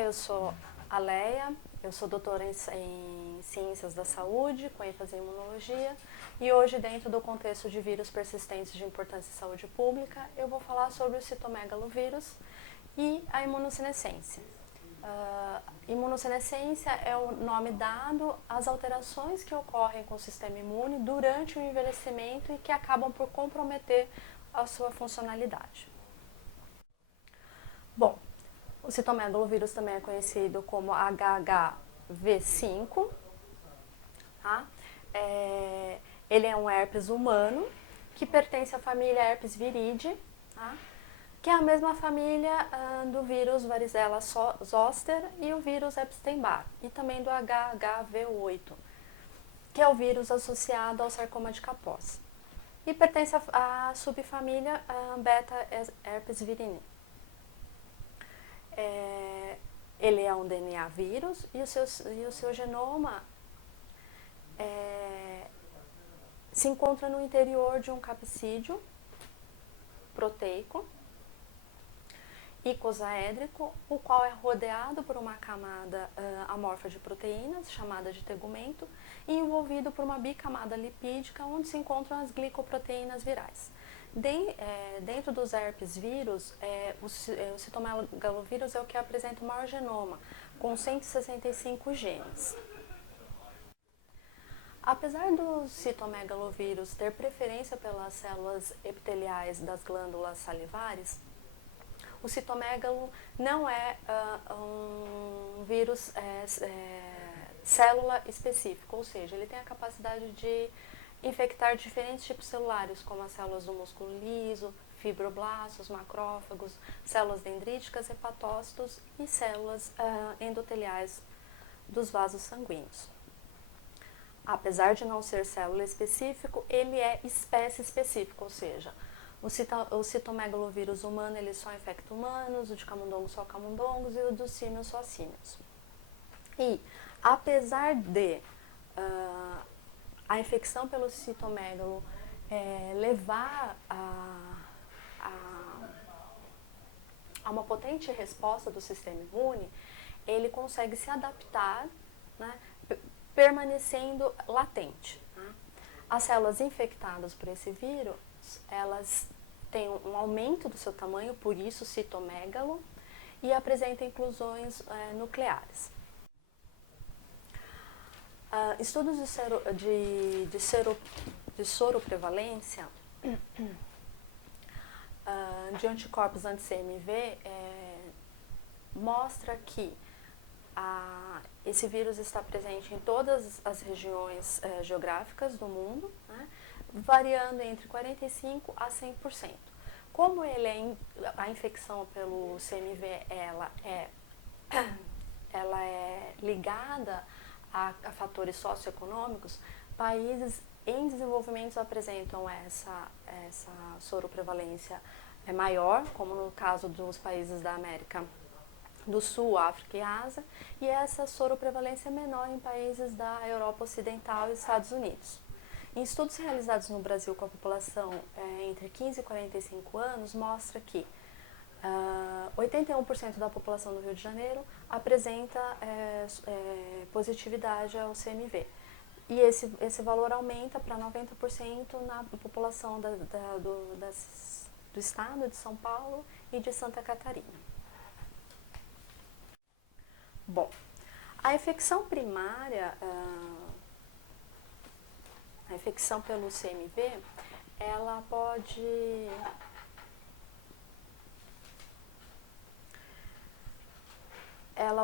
Eu sou a Leia, eu sou doutora em Ciências da Saúde, com ênfase em Imunologia, e hoje, dentro do contexto de vírus persistentes de importância em saúde pública, eu vou falar sobre o citomegalovírus e a imunossenescência. Imunossenescência é o nome dado às alterações que ocorrem com o sistema imune durante o envelhecimento e que acabam por comprometer a sua funcionalidade. Bom, o citomegalovírus também é conhecido como HHV5. Tá? Ele é um herpes humano que pertence à família herpes viridae, tá? Que é a mesma família do vírus varicela zoster e o vírus Epstein-Barr, e também do HHV8, que é o vírus associado ao sarcoma de Kaposi. E pertence à subfamília beta herpes viridae. Ele é um DNA vírus e o seu genoma se encontra no interior de um capsídeo proteico icosaédrico, o qual é rodeado por uma camada amorfa de proteínas, chamada de tegumento, e envolvido por uma bicamada lipídica, onde se encontram as glicoproteínas virais. Dentro dos herpes vírus, o citomegalovírus é o que apresenta o maior genoma, com 165 genes. Apesar do citomegalovírus ter preferência pelas células epiteliais das glândulas salivares, o citomegalo não é um vírus célula específico, ou seja, ele tem a capacidade de infectar diferentes tipos celulares, como as células do músculo liso, fibroblastos, macrófagos, células dendríticas, hepatócitos e células endoteliais dos vasos sanguíneos. Apesar de não ser célula específico, ele é espécie específica, ou seja, o citomegalovírus humano ele só infecta humanos, o de camundongos só camundongos e o dos símios só símios. E, apesar de a infecção pelo citomegalo levar a uma potente resposta do sistema imune, ele consegue se adaptar, né, permanecendo latente. Né? As células infectadas por esse vírus, elas têm um aumento do seu tamanho, por isso citomegalo, e apresentam inclusões nucleares. Estudos de soroprevalência de anticorpos anti-CMV mostra que esse vírus está presente em todas as regiões geográficas do mundo, né, variando entre 45% a 100%. Como a infecção pelo CMV ela é ligada a fatores socioeconômicos, países em desenvolvimento apresentam essa soroprevalência maior, como no caso dos países da América do Sul, África e Ásia, e essa soroprevalência é menor em países da Europa Ocidental e Estados Unidos. Em estudos realizados no Brasil com a população entre 15 e 45 anos, mostra que 81% da população do Rio de Janeiro apresenta positividade ao CMV. E esse valor aumenta para 90% na população do estado de São Paulo e de Santa Catarina. Bom, a infecção primária, a infecção pelo CMV, ela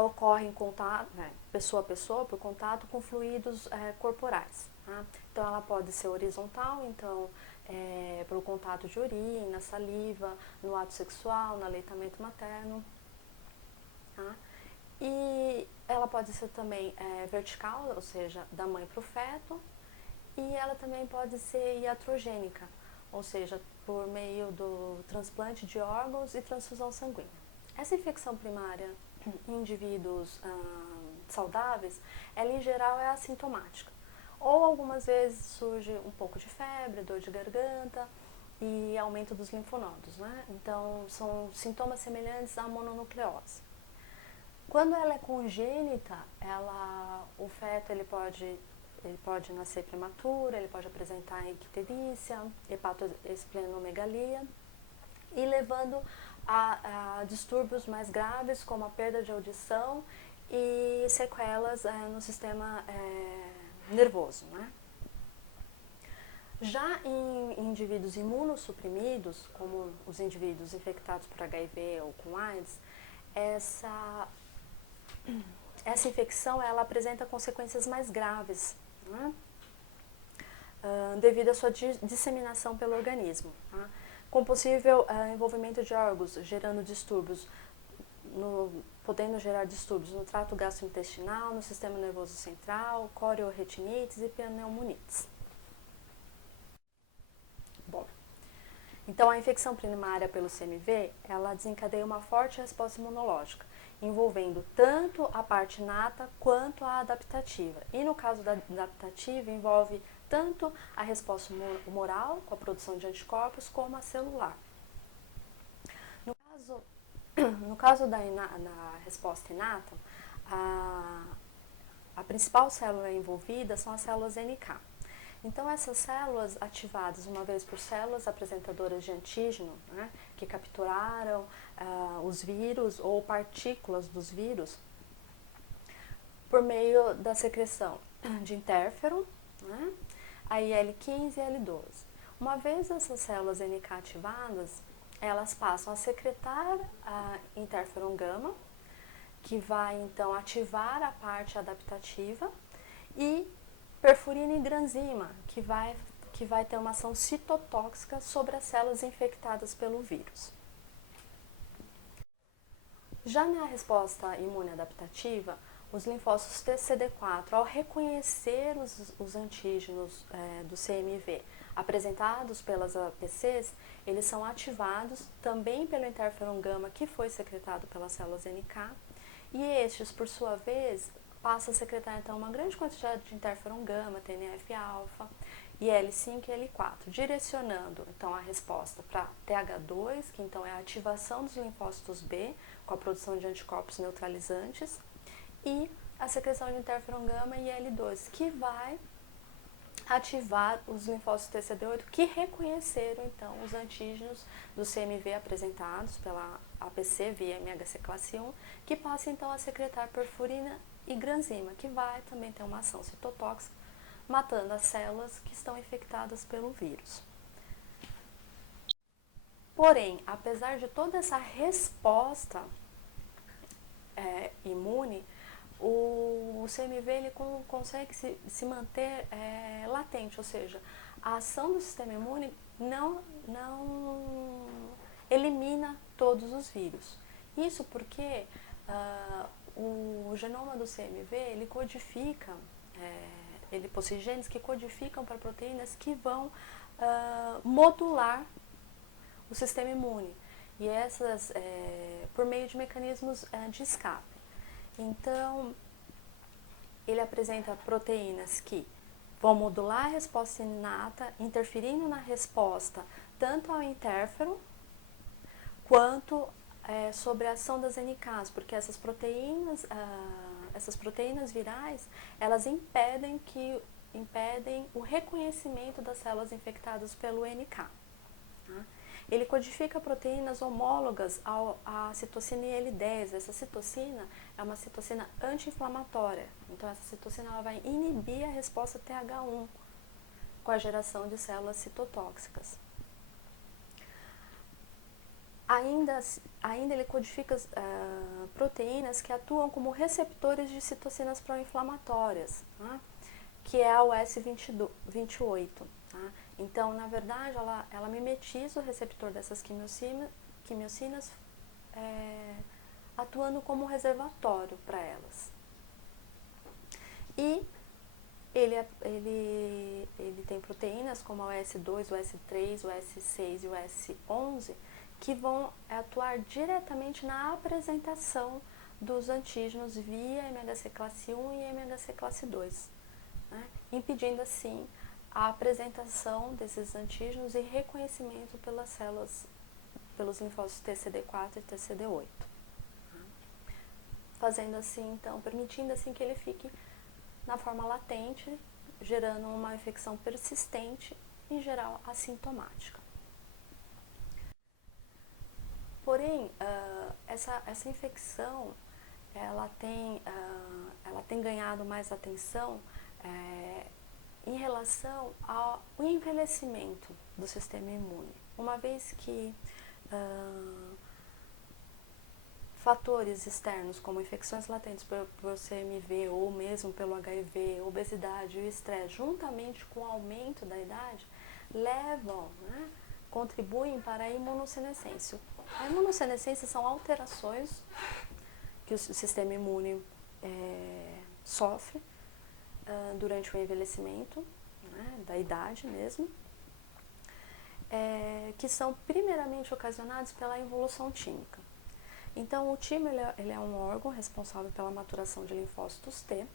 ocorre em contato, pessoa a pessoa, por contato com fluidos corporais. Tá? Então, ela pode ser horizontal, então, pelo contato de urina, saliva, no ato sexual, no aleitamento materno. Tá? E ela pode ser também vertical, ou seja, da mãe para o feto, e ela também pode ser iatrogênica, ou seja, por meio do transplante de órgãos e transfusão sanguínea. Essa infecção primária em indivíduos saudáveis, ela em geral é assintomática. Ou algumas vezes surge um pouco de febre, dor de garganta e aumento dos linfonodos, né? Então, são sintomas semelhantes à mononucleose. Quando ela é congênita, o feto ele pode nascer prematuro, ele pode apresentar icterícia, hepatoesplenomegalia, e levando a distúrbios mais graves, como a perda de audição e sequelas no sistema nervoso, né? Já em indivíduos imunossuprimidos, como os indivíduos infectados por HIV ou com AIDS, essa infecção ela apresenta consequências mais graves, né? Devido à sua disseminação pelo organismo, tá? Com possível envolvimento de órgãos, gerando distúrbios, podendo gerar distúrbios no trato gastrointestinal, no sistema nervoso central, corioretinites e pneumonites. Bom, então a infecção primária pelo CMV, ela desencadeia uma forte resposta imunológica, envolvendo tanto a parte inata quanto a adaptativa. E no caso da adaptativa, envolve tanto a resposta humoral, com a produção de anticorpos, como a celular. No caso da resposta inata, a principal célula envolvida são as células NK. Então, essas células ativadas uma vez por células apresentadoras de antígeno, né, que capturaram os vírus ou partículas dos vírus, por meio da secreção de interferon, né, a IL-15 e IL-12. Uma vez essas células NK ativadas, elas passam a secretar a interferon gama, que vai então ativar a parte adaptativa, e perfurina e granzima, que vai ter uma ação citotóxica sobre as células infectadas pelo vírus. Já na resposta imune adaptativa, os linfócitos TCD4, ao reconhecer os antígenos do CMV apresentados pelas APCs, eles são ativados também pelo interferon gama que foi secretado pelas células NK, e estes, por sua vez, passam a secretar então uma grande quantidade de interferon gama, TNF-alfa, IL-5 e L4, direcionando então a resposta para TH2, que então é a ativação dos linfócitos B, com a produção de anticorpos neutralizantes, e a secreção de interferon gama e IL-2, que vai ativar os linfócitos TCD8 que reconheceram então os antígenos do CMV apresentados pela APC via MHC classe 1, que passa então a secretar perfurina e granzima, que vai também ter uma ação citotóxica, matando as células que estão infectadas pelo vírus. Porém, apesar de toda essa resposta imune, o CMV ele consegue se manter latente, ou seja, a ação do sistema imune não elimina todos os vírus. Isso porque o genoma do CMV ele codifica, ele possui genes que codificam para proteínas que vão modular o sistema imune, e essas por meio de mecanismos de escape. Então, ele apresenta proteínas que vão modular a resposta inata, interferindo na resposta tanto ao interferon quanto sobre a ação das NKs, porque essas proteínas virais, elas impedem o reconhecimento das células infectadas pelo NK. Tá? Ele codifica proteínas homólogas à citocina IL-10. Essa citocina é uma citocina anti-inflamatória. Então, essa citocina ela vai inibir a resposta TH1 com a geração de células citotóxicas. Ainda ele codifica proteínas que atuam como receptores de citocinas pró-inflamatórias, né? Que é a OS28. Tá? Então, na verdade, ela mimetiza o receptor dessas quimiocinas, atuando como reservatório para elas. E ele tem proteínas como a OS2, o S3, o S6 e o S11, que vão atuar diretamente na apresentação dos antígenos via MHC classe 1 e MHC classe 2, né? Impedindo assim a apresentação desses antígenos e reconhecimento pelas células, pelos linfócitos TCD4 e TCD8. fazendo assim, então, permitindo assim que ele fique na forma latente, gerando uma infecção persistente, em geral assintomática. Porém, essa infecção ela tem ganhado mais atenção em relação ao envelhecimento do sistema imune, uma vez que fatores externos como infecções latentes por CMV ou mesmo pelo HIV, obesidade e o estresse, juntamente com o aumento da idade, contribuem para a imunossenescência. A imunossenescência são alterações que o sistema imune sofre durante o envelhecimento, da idade mesmo, que são primeiramente ocasionados pela involução tímica. Então, o timo ele é um órgão responsável pela maturação de linfócitos T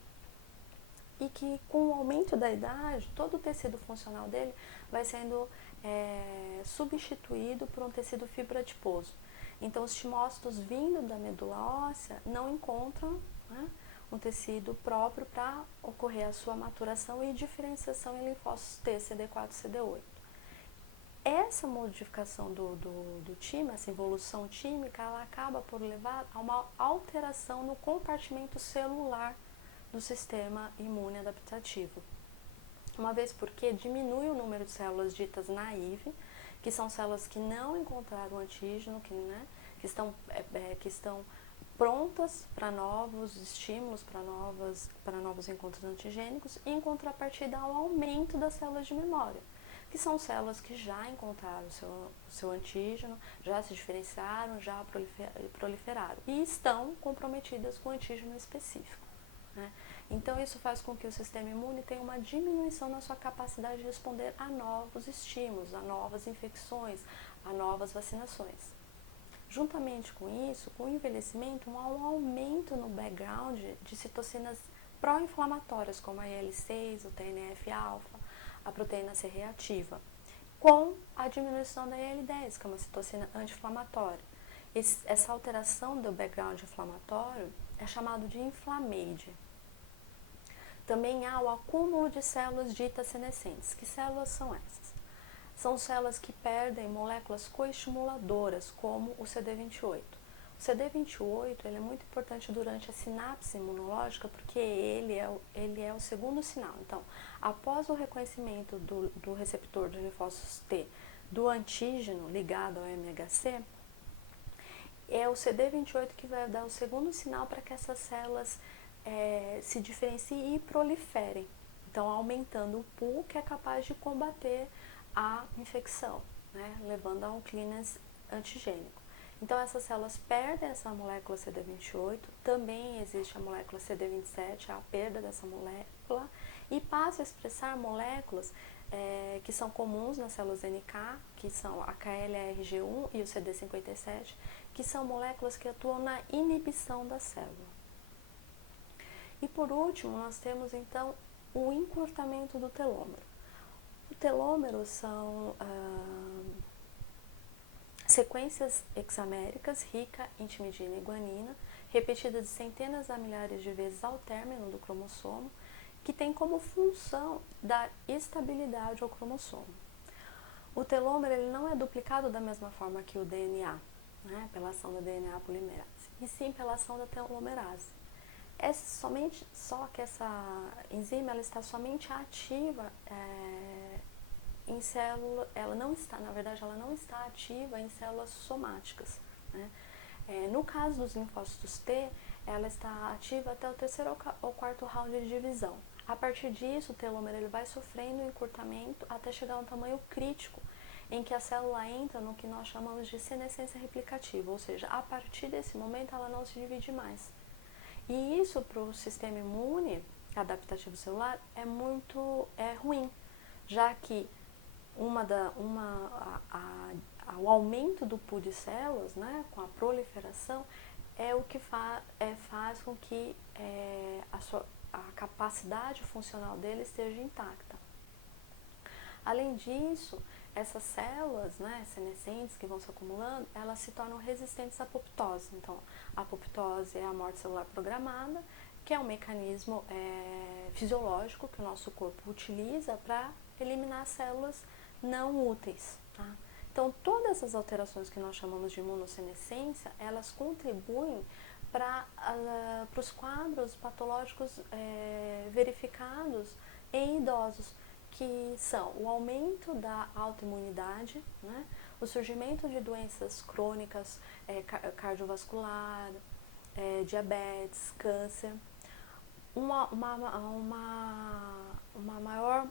e que, com o aumento da idade, todo o tecido funcional dele vai sendo substituído por um tecido fibradiposo. Então, os timócitos vindo da medula óssea não encontram um tecido próprio para ocorrer a sua maturação e diferenciação em linfócitos T, CD4 e CD8. Essa modificação do timo, essa evolução tímica, ela acaba por levar a uma alteração no compartimento celular do sistema imune adaptativo. Uma vez porque diminui o número de células ditas naive, que são células que não encontraram antígeno, que estão prontas para novos estímulos, para novos encontros antigênicos, e em contrapartida ao aumento das células de memória, que são células que já encontraram o seu antígeno, já se diferenciaram, já proliferaram e estão comprometidas com o antígeno específico. Então, isso faz com que o sistema imune tenha uma diminuição na sua capacidade de responder a novos estímulos, a novas infecções, a novas vacinações. Juntamente com isso, com o envelhecimento, há um aumento no background de citocinas pró-inflamatórias, como a IL-6, o TNF-alfa, a proteína C reativa, com a diminuição da IL-10, que é uma citocina anti-inflamatória. Essa alteração do background inflamatório é chamado de inflamade. Também há o acúmulo de células ditas senescentes. Que células são essas? São células que perdem moléculas coestimuladoras, como o CD28. O CD28 ele é muito importante durante a sinapse imunológica porque ele é o segundo sinal. Então, após o reconhecimento do receptor de linfócitos T do antígeno ligado ao MHC, é o CD28 que vai dar o segundo sinal para que essas células se diferenciem e proliferem. Então, aumentando o pool que é capaz de combater a infecção, levando a um clearance antigênico. Então, essas células perdem essa molécula CD28, também existe a molécula CD27, a perda dessa molécula, e passa a expressar moléculas que são comuns nas células NK, que são a KLRG1 e o CD57, que são moléculas que atuam na inibição da célula. E por último, nós temos então o encurtamento do telômero. O telômero são sequências hexaméricas rica em timidina e guanina, repetidas de centenas a milhares de vezes ao término do cromossomo, que tem como função dar estabilidade ao cromossomo. O telômero ele não é duplicado da mesma forma que o DNA, pela ação da DNA polimerase, e sim pela ação da telomerase. Só que essa enzima ela está somente ativa em célula, ela não está ativa em células somáticas. No caso dos linfócitos T, ela está ativa até o terceiro ou quarto round de divisão. A partir disso, o telômero ele vai sofrendo um encurtamento até chegar a um tamanho crítico, em que a célula entra no que nós chamamos de senescência replicativa, ou seja, a partir desse momento ela não se divide mais. E isso para o sistema imune adaptativo celular é ruim, já que o aumento do pool de células, com a proliferação, é o que faz com que a capacidade funcional dele esteja intacta. Além disso, essas células, né, senescentes que vão se acumulando, elas se tornam resistentes à apoptose. Então, a apoptose é a morte celular programada, que é um mecanismo fisiológico que o nosso corpo utiliza para eliminar células não úteis. Tá? Então, todas essas alterações que nós chamamos de imunossenescência, elas contribuem para os quadros patológicos verificados em idosos, que são o aumento da autoimunidade, né, o surgimento de doenças crônicas cardiovascular, diabetes, câncer, uma maior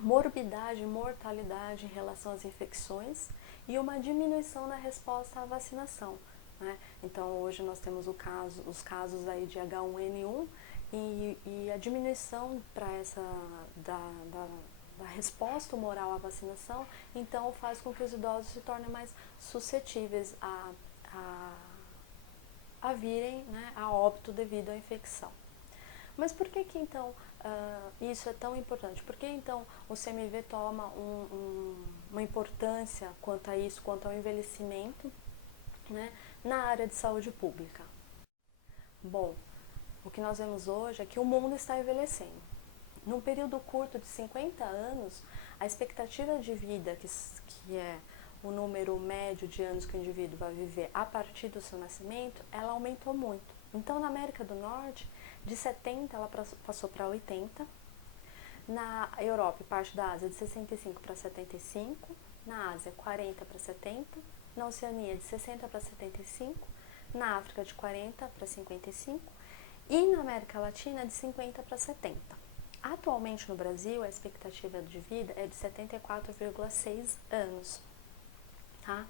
morbidade e mortalidade em relação às infecções e uma diminuição na resposta à vacinação. Né? Então, hoje nós temos os casos aí de H1N1 e a diminuição para da resposta humoral à vacinação, então faz com que os idosos se tornem mais suscetíveis a virem, né, a óbito devido à infecção. Mas por que então isso é tão importante? Por que então o CMV toma uma importância quanto a isso, quanto ao envelhecimento, né, na área de saúde pública? Bom, o que nós vemos hoje é que o mundo está envelhecendo. Num período curto de 50 anos, a expectativa de vida, que é o número médio de anos que o indivíduo vai viver a partir do seu nascimento, ela aumentou muito. Então, na América do Norte, de 70 ela passou para 80, na Europa e parte da Ásia de 65 para 75, na Ásia 40 para 70, na Oceania de 60 para 75, na África de 40 para 55 e na América Latina de 50 para 70. Atualmente no Brasil a expectativa de vida é de 74,6 anos. Tá?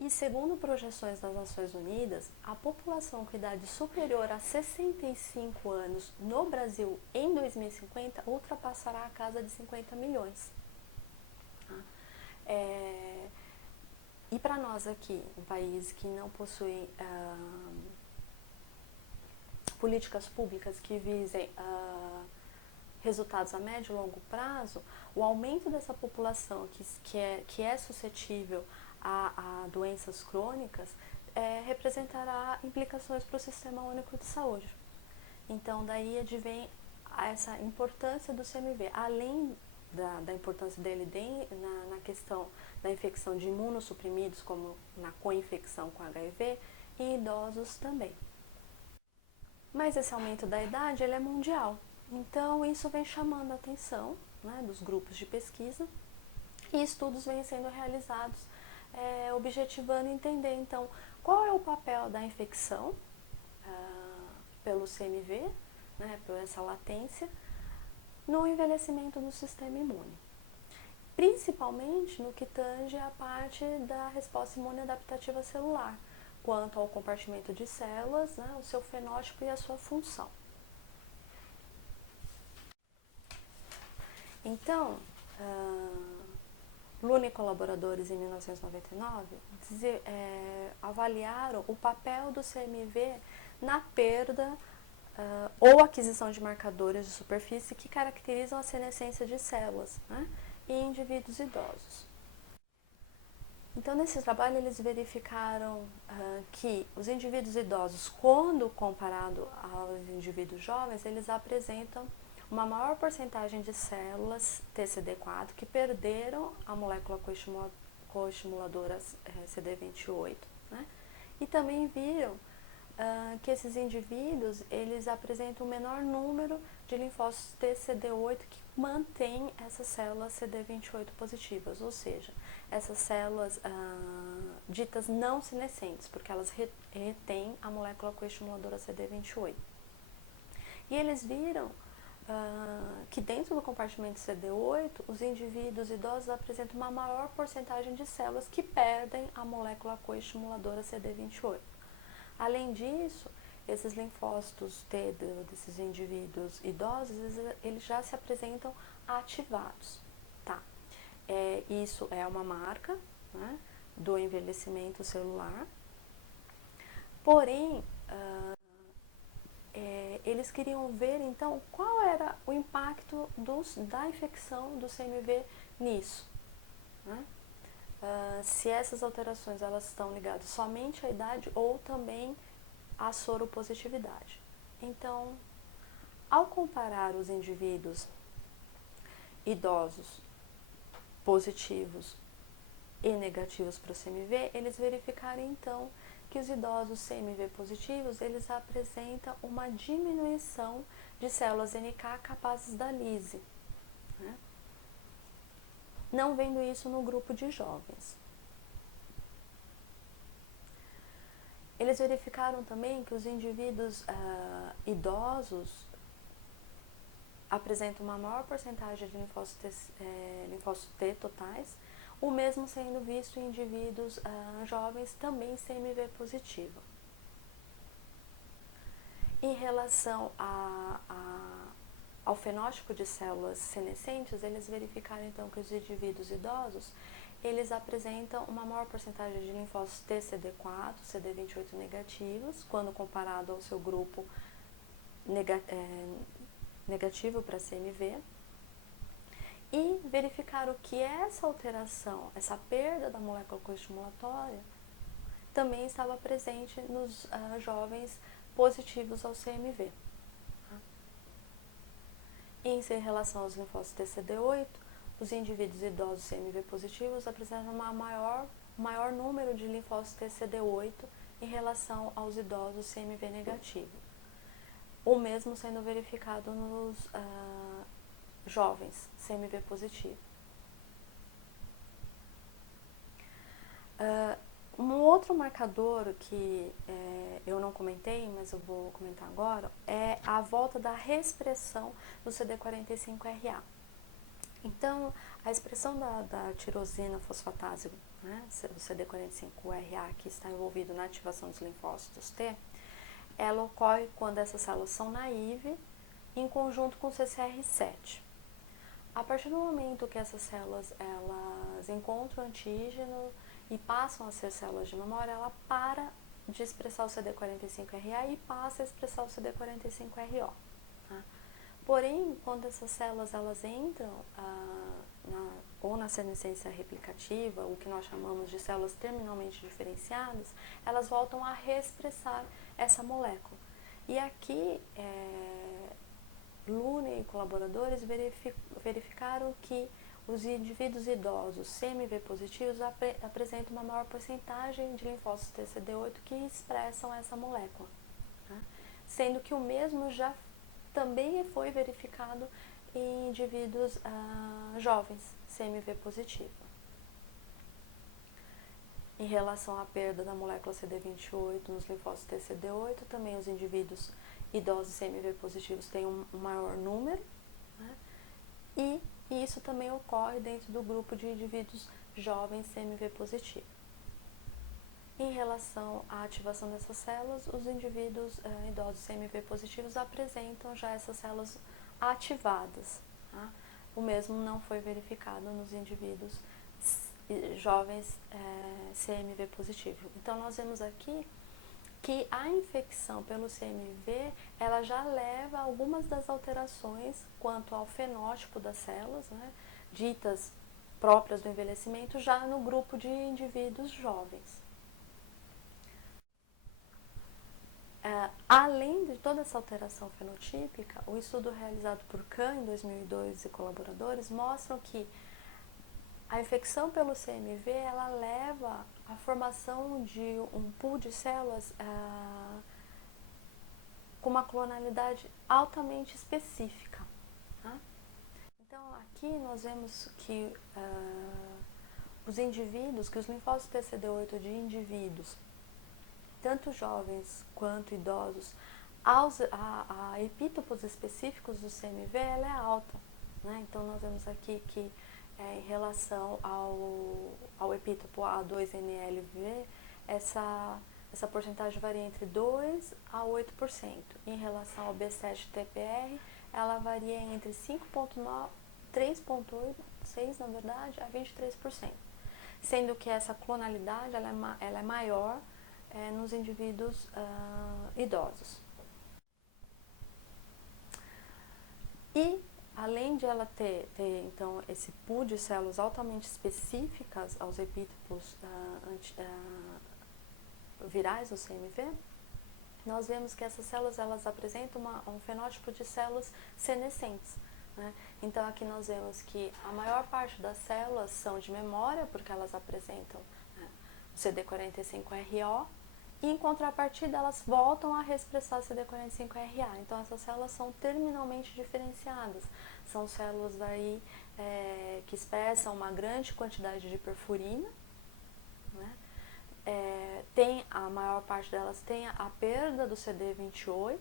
E segundo projeções das Nações Unidas, a população com idade superior a 65 anos no Brasil em 2050 ultrapassará a casa de 50 milhões. Tá? E para nós aqui, um país que não possui políticas públicas que visem resultados a médio e longo prazo, o aumento dessa população que é suscetível a doenças crônicas representará implicações para o Sistema Único de Saúde. Então, daí advém essa importância do CMV, além da importância dele na questão da infecção de imunossuprimidos, como na co-infecção com HIV, e idosos também. Mas esse aumento da idade ele é mundial, então isso vem chamando a atenção, né, dos grupos de pesquisa, e estudos vêm sendo realizados objetivando entender então qual é o papel da infecção pelo CMV, né, por essa latência, no envelhecimento do sistema imune. Principalmente no que tange a parte da resposta imune adaptativa celular, quanto ao compartimento de células, né, o seu fenótipo e a sua função. Então, Luna e colaboradores em 1999 avaliaram o papel do CMV na perda ou aquisição de marcadores de superfície que caracterizam a senescência de células, né, em indivíduos idosos. Então, nesse trabalho, eles verificaram que os indivíduos idosos, quando comparado aos indivíduos jovens, eles apresentam uma maior porcentagem de células TCD4 que perderam a molécula coestimuladora CD28, né? E também viram que esses indivíduos eles apresentam um menor número de linfócitos TCD8 que mantêm essas células CD28 positivas, ou seja, essas células ditas não senescentes, porque elas retêm a molécula coestimuladora CD28. E eles viram que dentro do compartimento CD8, os indivíduos idosos apresentam uma maior porcentagem de células que perdem a molécula coestimuladora CD28. Além disso, esses linfócitos T desses indivíduos idosos, eles já se apresentam ativados. Tá? Isso é uma marca, né, do envelhecimento celular. Porém, eles queriam ver, então, qual era o impacto da infecção do CMV nisso. né? Se essas alterações elas estão ligadas somente à idade ou também à soropositividade. Então, ao comparar os indivíduos idosos positivos e negativos para o CMV, eles verificaram então que os idosos CMV positivos, eles apresentam uma diminuição de células NK capazes da lise, né? Não vendo isso no grupo de jovens. Eles verificaram também que os indivíduos idosos apresentam uma maior porcentagem de linfócitos T totais, o mesmo sendo visto em indivíduos jovens também CMV positivo. Em relação ao fenótipo de células senescentes, eles verificaram então que os indivíduos idosos, eles apresentam uma maior porcentagem de linfócitos T CD4, CD28 negativos, quando comparado ao seu grupo negativo para CMV, e verificaram que essa alteração, essa perda da molécula coestimulatória, também estava presente nos jovens positivos ao CMV. Em relação aos linfócitos TCD8, os indivíduos idosos CMV positivos apresentam maior número de linfócitos TCD8 em relação aos idosos CMV negativo. O mesmo sendo verificado nos jovens CMV positivo. Um outro marcador que eu não comentei, mas eu vou comentar agora, é a volta da reexpressão do CD45RA. Então, a expressão da tirosina fosfatase, né, do CD45RA, que está envolvido na ativação dos linfócitos T, ela ocorre quando essas células são naive, em conjunto com o CCR7. A partir do momento que essas células elas encontram o antígeno e passam a ser células de memória, ela para de expressar o CD45RA e passa a expressar o CD45RO. Tá? Porém, quando essas células elas entram ou na senescência replicativa, o que nós chamamos de células terminalmente diferenciadas, elas voltam a reexpressar essa molécula. E aqui, Lune e colaboradores verificaram que os indivíduos idosos CMV positivos apresentam uma maior porcentagem de linfócitos TCD8 que expressam essa molécula, né? Sendo que o mesmo já também foi verificado em indivíduos jovens CMV positivo. Em relação à perda da molécula CD28 nos linfócitos TCD8, também os indivíduos idosos CMV positivos têm um maior número, né? E isso também ocorre dentro do grupo de indivíduos jovens CMV positivo. Em relação à ativação dessas células, os indivíduos idosos CMV positivos apresentam já essas células ativadas. Tá? O mesmo não foi verificado nos indivíduos jovens CMV positivo. Então, nós vemos aqui que a infecção pelo CMV, ela já leva a algumas das alterações quanto ao fenótipo das células, né, ditas próprias do envelhecimento, já no grupo de indivíduos jovens. Além de toda essa alteração fenotípica, o estudo realizado por Kahn em 2002 e colaboradores mostram que a infecção pelo CMV, ela leva à formação de um pool de células com uma clonalidade altamente específica. Tá? Então, aqui nós vemos que os indivíduos, que os linfócitos TCD8 de indivíduos, tanto jovens quanto idosos, a epítopos específicos do CMV, ela é alta. Né? Então, nós vemos aqui que em relação ao epítopo A2NLV, essa porcentagem varia entre 2% a 8%. Em relação ao B7TPR, ela varia entre 3,8%, na verdade, a 23%. Sendo que essa clonalidade ela é maior nos indivíduos idosos. E além de ela ter então esse pool de células altamente específicas aos epítopos virais do CMV, nós vemos que essas células elas apresentam um fenótipo de células senescentes, né? Então aqui nós vemos que a maior parte das células são de memória, porque elas apresentam, né, o CD45RO, e em contrapartida elas voltam a reexpressar CD45RA. Então essas células são terminalmente diferenciadas. São células aí, que expressam uma grande quantidade de perfurina, né? A maior parte delas tem a perda do CD28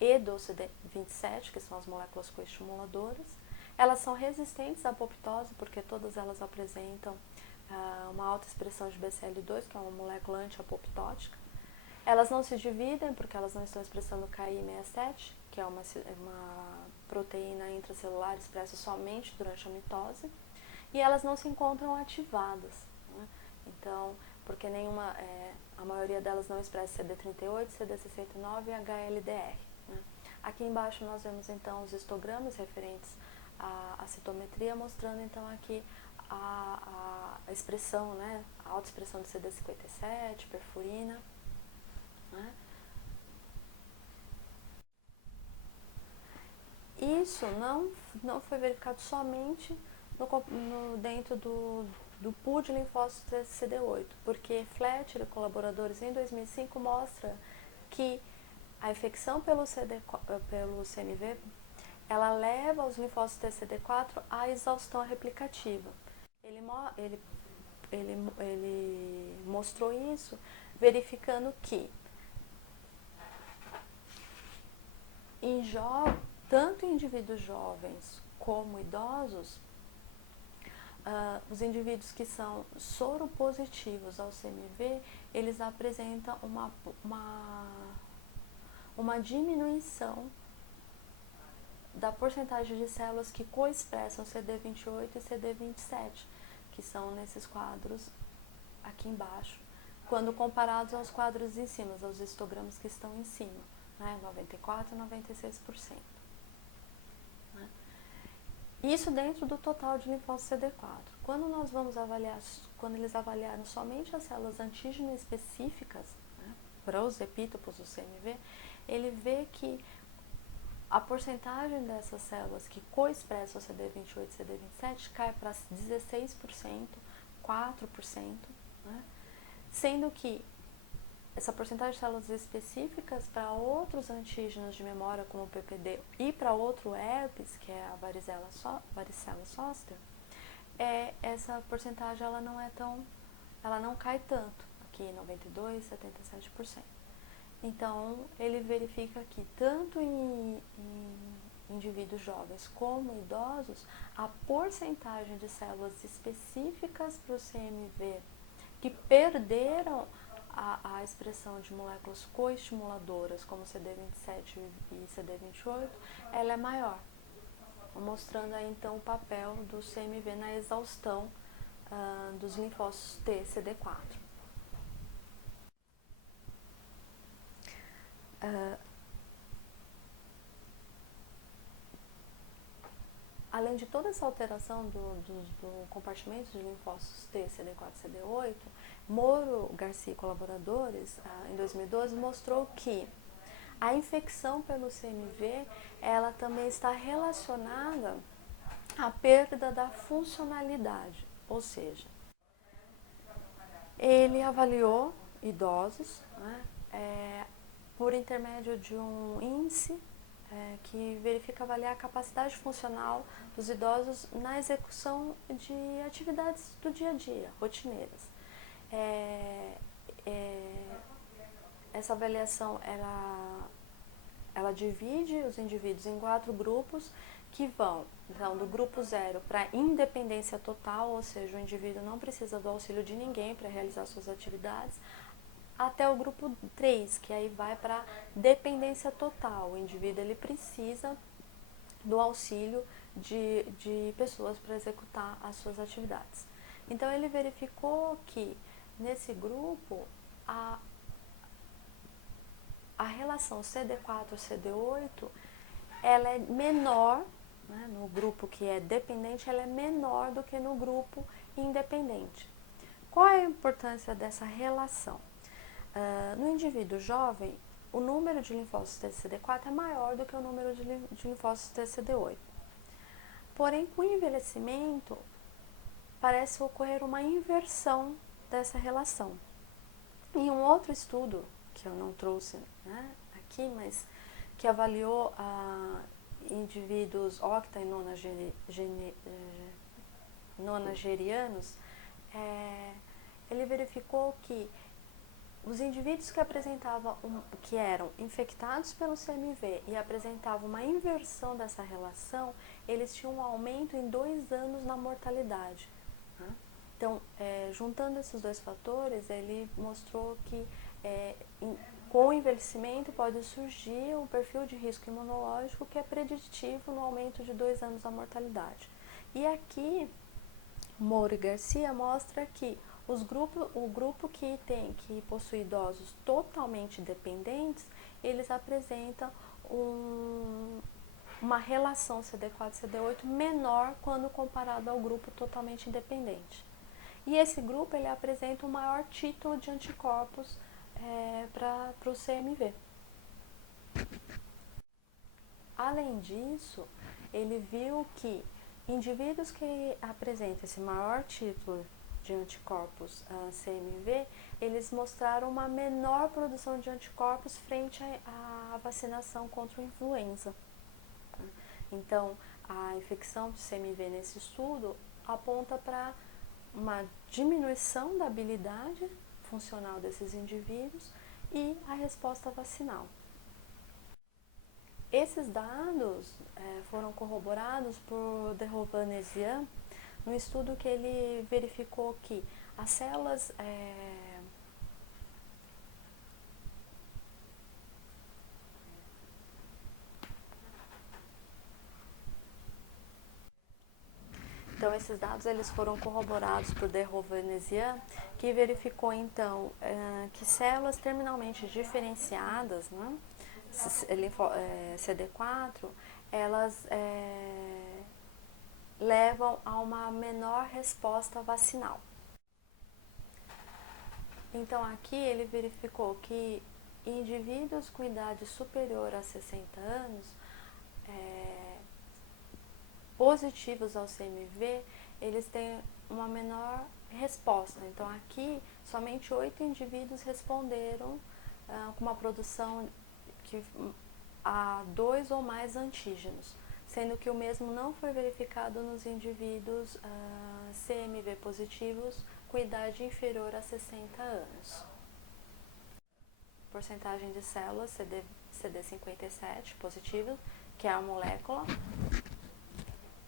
e do CD27, que são as moléculas coestimuladoras. Elas são resistentes à apoptose, porque todas elas apresentam uma alta expressão de BCL2, que é uma molécula anti-apoptótica. Elas não se dividem porque elas não estão expressando Ki67, que é uma proteína intracelular expressa somente durante a mitose. E elas não se encontram ativadas, né? Então, porque a maioria delas não expressa CD38, CD69 e HLDR, né? Aqui embaixo nós vemos então os histogramas referentes à citometria, mostrando então aqui a expressão, né, a alta expressão de CD57, perfurina, né? Isso não foi verificado somente dentro do pool de linfócitos CD8, porque Fletcher e colaboradores em 2005 mostra que a infecção pelo CMV ela leva os linfócitos TCD4 à exaustão replicativa. Ele mostrou isso verificando que tanto em indivíduos jovens como idosos, os indivíduos que são soropositivos ao CMV, eles apresentam uma diminuição da porcentagem de células que coexpressam CD28 e CD27, que são nesses quadros aqui embaixo, quando comparados aos quadros em cima, aos histogramas que estão em cima, né, 94% e 96%. Né? Isso dentro do total de linfócitos CD4. Quando eles avaliaram somente as células antígeno específicas, né, para os epítopos do CMV, ele vê que a porcentagem dessas células que coexpressam CD28 e CD27 cai para 16%, 4%, né? Sendo que essa porcentagem de células específicas para outros antígenos de memória, como o PPD, e para outro herpes, que é a varicela zoster, essa porcentagem ela não cai tanto, aqui 92%, 77%. Então, ele verifica que tanto em indivíduos jovens como idosos, a porcentagem de células específicas para o CMV que perderam a expressão de moléculas coestimuladoras, como CD27 e CD28, ela é maior, mostrando aí então o papel do CMV na exaustão dos linfócitos T CD4. Além de toda essa alteração do compartimento de linfócitos T, CD4 e CD8, Moro, Garcia e colaboradores, em 2012, mostrou que a infecção pelo CMV, ela também está relacionada à perda da funcionalidade, ou seja, ele avaliou idosos, né, por intermédio de um índice que verifica avaliar a capacidade funcional dos idosos na execução de atividades do dia a dia, rotineiras. Essa avaliação ela divide os indivíduos em 4 grupos que vão então, do grupo 0 para independência total, ou seja, o indivíduo não precisa do auxílio de ninguém para realizar suas atividades, até o grupo 3, que aí vai para dependência total. O indivíduo ele precisa do auxílio de pessoas para executar as suas atividades. Então, ele verificou que nesse grupo a relação CD4-CD8 ela é menor né, no grupo que é dependente, ela é menor do que no grupo independente. Qual é a importância dessa relação? No indivíduo jovem, o número de linfócitos TCD4 é maior do que o número de linfócitos TCD8. Porém, com o envelhecimento, parece ocorrer uma inversão dessa relação. Em um outro estudo, que eu não trouxe, né, aqui, mas que avaliou indivíduos octa- e nonagerianos, ele verificou que os indivíduos que eram infectados pelo CMV e apresentavam uma inversão dessa relação, eles tinham um aumento em 2 anos na mortalidade. Né? Então, juntando esses dois fatores, ele mostrou que com o envelhecimento pode surgir um perfil de risco imunológico que é preditivo no aumento de 2 anos da mortalidade. E aqui, Moura e Garcia mostra que o grupo que possui idosos totalmente dependentes, eles apresentam uma relação CD4-CD8 menor quando comparado ao grupo totalmente independente. E esse grupo ele apresenta um maior título de anticorpos para o CMV. Além disso, ele viu que indivíduos que apresentam esse maior título de anticorpos CMV, eles mostraram uma menor produção de anticorpos frente à vacinação contra a influenza. Então, a infecção de CMV nesse estudo aponta para uma diminuição da habilidade funcional desses indivíduos e a resposta vacinal. Esses dados foram corroborados por de Hovhanessian, no estudo que ele verificou que as células Então, esses dados eles foram corroborados por de Hovhanessian, que verificou então que células terminalmente diferenciadas, né, CD4, elas levam a uma menor resposta vacinal. Então, aqui ele verificou que indivíduos com idade superior a 60 anos, positivos ao CMV, eles têm uma menor resposta. Então, aqui, somente 8 indivíduos responderam com uma produção a 2 ou mais antígenos, sendo que o mesmo não foi verificado nos indivíduos CMV positivos com idade inferior a 60 anos. Porcentagem de células CD57 positivas, que é a molécula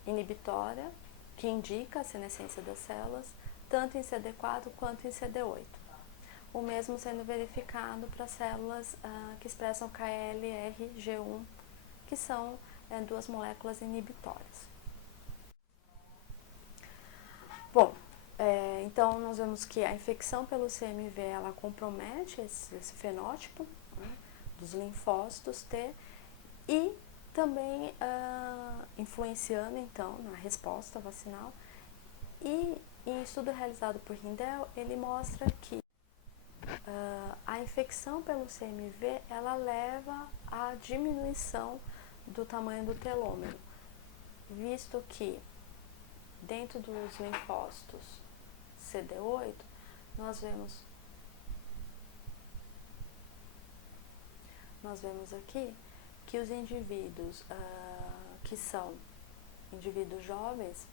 inibitória que indica a senescência das células, tanto em CD4 quanto em CD8. O mesmo sendo verificado para células que expressam KLRG1, que são 2 moléculas inibitórias. Bom, então nós vemos que a infecção pelo CMV ela compromete esse fenótipo, né, dos linfócitos T e também influenciando então na resposta vacinal. E em estudo realizado por Hindel, ele mostra que a infecção pelo CMV ela leva à diminuição do tamanho do telômero, visto que dentro dos linfócitos CD8 nós vemos aqui que os indivíduos que são indivíduos jovens,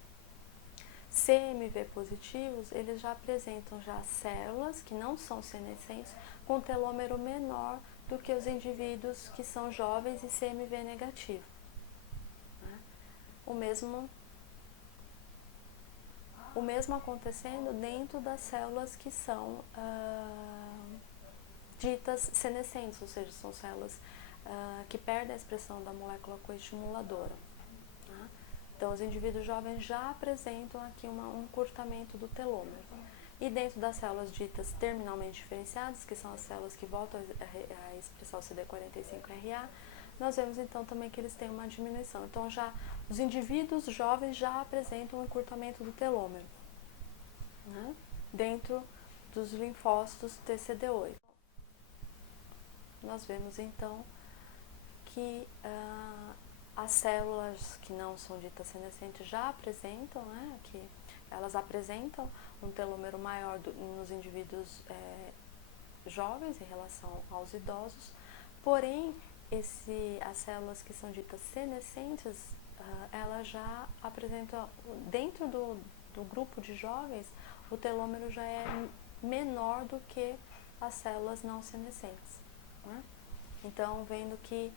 CMV positivos, eles já apresentam já células que não são senescentes com telômero menor do que os indivíduos que são jovens e CMV negativo. Né? O mesmo acontecendo dentro das células que são ditas senescentes, ou seja, são células que perdem a expressão da molécula coestimuladora. Tá? Então, os indivíduos jovens já apresentam aqui um encurtamento do telômero. E dentro das células ditas terminalmente diferenciadas, que são as células que voltam a expressar o CD45RA, nós vemos então também que eles têm uma diminuição. Então já os indivíduos jovens já apresentam um encurtamento do telômero, né, dentro dos linfócitos TCD8. Nós vemos então que as células que não são ditas senescentes já apresentam, né, que elas apresentam um telômero maior nos indivíduos jovens em relação aos idosos, porém as células que são ditas senescentes, elas já apresentam, dentro do grupo de jovens, o telômero já é menor do que as células não senescentes, né? Então, vendo que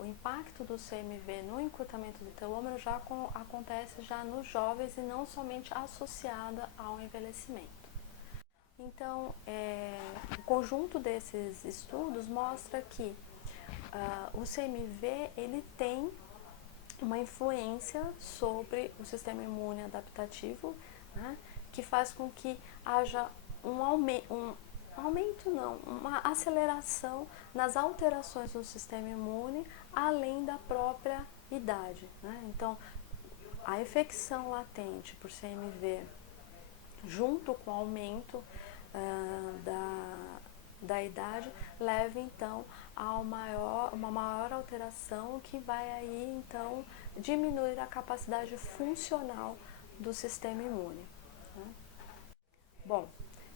o impacto do CMV no encurtamento do telômero já acontece já nos jovens e não somente associada ao envelhecimento. Então, o conjunto desses estudos mostra que o CMV ele tem uma influência sobre o sistema imune adaptativo, né, que faz com que haja uma aceleração nas alterações no sistema imune, além da própria idade, né? Então, a infecção latente por CMV, junto com o aumento da idade, leva então a uma maior alteração que vai aí então diminuir a capacidade funcional do sistema imune, né? Bom,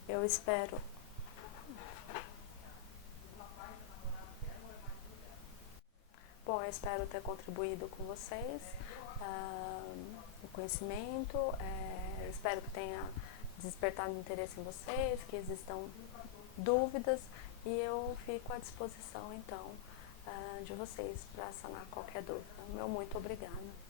eu espero ter contribuído com vocês o conhecimento, espero que tenha despertado interesse em vocês, que existam dúvidas, e eu fico à disposição então de vocês para sanar qualquer dúvida. Meu muito obrigada.